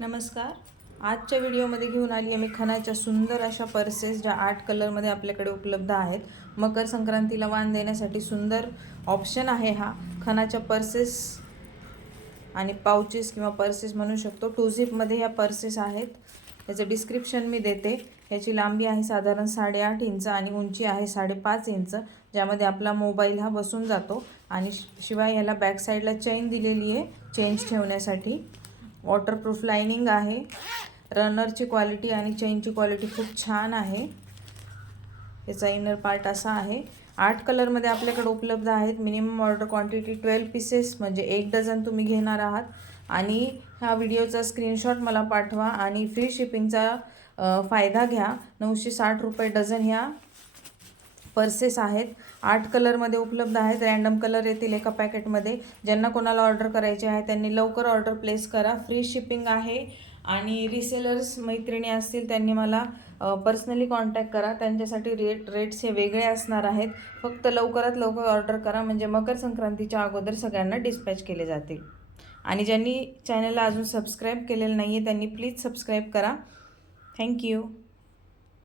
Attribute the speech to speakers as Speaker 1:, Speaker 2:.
Speaker 1: नमस्कार. आजच्या व्हिडिओमध्ये घेऊन आली आहे मी खणाच्या सुंदर अशा पर्सेस ज्या आठ कलरमध्ये आपल्याकडे उपलब्ध आहेत. मकर संक्रांतीला वाण देण्यासाठी सुंदर ऑप्शन आहे हा. खणाच्या पर्सेस आणि पाउचेस किंवा पर्सेस म्हणू शकतो. टू झिपमध्ये ह्या पर्सेस आहेत. याचं डिस्क्रिप्शन मी देते. याची लांबी आहे साधारण साडेआठ इंच आणि उंची आहे साडेपाच इंच ज्यामध्ये आपला मोबाईल हा बसून जातो. आणि शि- शिवाय ह्याला बॅक साईडला चेन दिलेली आहे चेंज ठेवण्यासाठी. वॉटरप्रूफ लाइनिंग आहे. रनरची क्वालिटी आणि चेनची क्वालिटी खूप छान आहे. याचा इनर पार्ट असा आहे. आठ कलरमध्ये आपल्याकडे उपलब्ध आहेत. Minimum order quantity twelve pieces म्हणजे एक डझन तुम्ही घेणार आहात. आणि ह्या व्हिडिओचा स्क्रीनशॉट मला पाठवा आणि फ्री शिपिंगचा फायदा घ्या. नऊशे साठ रुपये डझन ह्या पर्सेस आहेत. आठ कलरमध्ये उपलब्ध आहेत. रॅन्डम कलर येतील एका पॅकेटमध्ये. ज्यांना कोणाला ऑर्डर करायचे आहे त्यांनी लवकर ऑर्डर प्लेस करा. फ्री शिपिंग आहे आणि रिसेलर्स मैत्रिणी असतील त्यांनी मला पर्सनली कॉन्टॅक्ट करा. त्यांच्यासाठी रेट रेट्स हे वेगळे असणार आहेत. फक्त लवकरात लवकर ऑर्डर करा. म्हणजे मकर संक्रांतीच्या अगोदर सगळ्यांना डिस्पॅच केले जातील. आणि ज्यांनी चॅनलला अजून सबस्क्राईब केलेलं नाही आहे त्यांनी प्लीज सबस्क्राईब करा. थँक्यू.